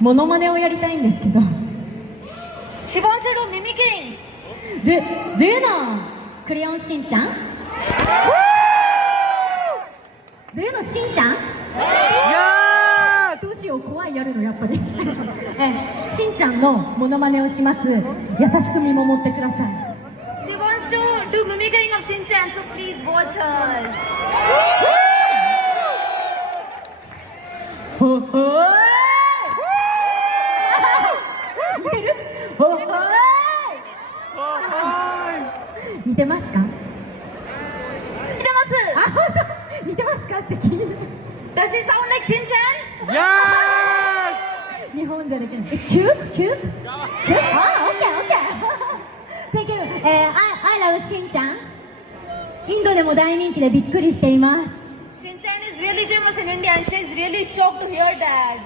モノマネをやりたいんですけど。She wants to do mimicking. Do you know クレヨンしんちゃん Do you know しんちゃんどうしよう、怖いやるのやっぱりしんちゃんのモノマネをします。優しく見守ってください。 She wants to do mimicking of Shin-chan, so please watch her. ほほーい似てる？ほほーい似てますか？似てます。あ、本当？似てますかって聞いて。 Does she sound like Shin-chan? Yes! 日本じゃできない。キューキューキューあ、オッケーオッケーThank you. I love しんちゃん。インドでも大人気でびっくりしています。 Shin-chan is really famous in India and she's really shocked to hear that.